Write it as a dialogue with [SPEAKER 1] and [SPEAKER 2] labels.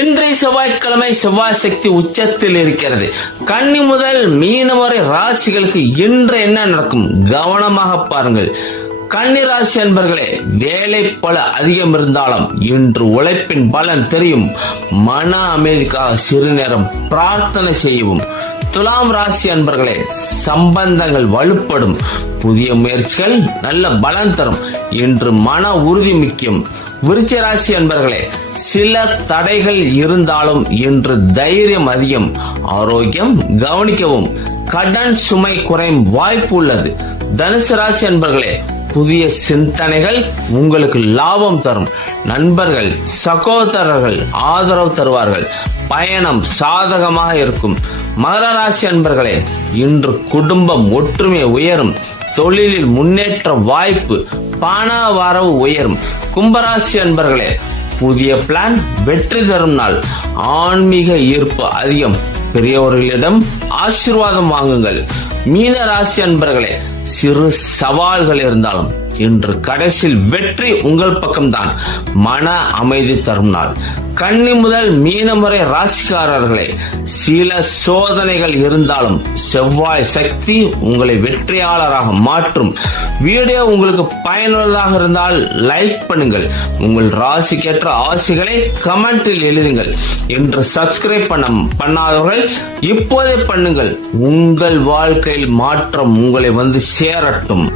[SPEAKER 1] இன்றைய செவ்வாய்க்கிழமை செவ்வாய் சக்தி உச்சத்தில் இருக்கிறது. கன்னி முதல் மீனவரை வரை ராசிகளுக்கு இன்று என்ன நடக்கும்? கவனமாக பாருங்கள். கன்னி ராசி அன்பர்களே வேலை பல அதிகம் இருந்தாலும் இன்று உழைப்பின் பலன் தெரியும். மன அமைதிக்காக சிறுநேரம் பிரார்த்தனை செய்யவும். துலாம் ராசி அன்பர்களே சம்பந்தங்கள் வலுப்படும். புதிய முயற்சிகள் நல்ல பலன் தரும். இன்று மன உறுதி முக்கியம். விருச்ச ராசி அன்பர்களே சில தடைகள் இருந்தாலும் இன்று தைரியம் அதிகம் ஆரோக்கியம் கவனிக்கவும். கடன் சுமை குறையும் வாய்ப்பு உள்ளது. தனுசு ராசி அன்பர்களே புதிய சிந்தனைகள் உங்களுக்கு லாபம் தரும். நண்பர்கள் சகோதரர்கள் ஆதரவு தருவார்கள். பயணம் சாதகமாக இருக்கும். மகர ராசி அன்பர்களே இன்று குடும்பம் ஒற்றுமை உயரும். தொழிலில் முன்னேற்ற வாய்ப்பு பண உயரும். கும்பராசி அன்பர்களே புதிய பிளான் வெற்றி தரும் நாள். ஆன்மீக ஈர்ப்பு அதிகம். பெரியவர்களிடம் ஆசீர்வாதம் வாங்குங்கள். மீன ராசி அன்பர்களே சிறு சவால்கள் இருந்தாலும் இன்று கடைசியில் வெற்றி உங்கள் பக்கம்தான். மன அமைதி தரும் நாள். கன்னி முதல் மீனம் வரை ராசிக்காரர்களே சில சோதனைகள் இருந்தாலும் செவ்வாய் சக்தி உங்களை வெற்றியாளராக மாற்றும். வீடியோ உங்களுக்கு பயனுள்ளதாக இருந்தால் லைக் பண்ணுங்கள். உங்கள் ராசிக்கேற்ற ஆசைகளை கமெண்டில் எழுதுங்கள். என்று சப்ஸ்கிரைப் பண்ண பண்ணாதவர்கள் இப்போதே பண்ணுங்கள். உங்கள் வாழ்க்கையில் மாற்றம் உங்களை வந்து শেয়ারাট্টুম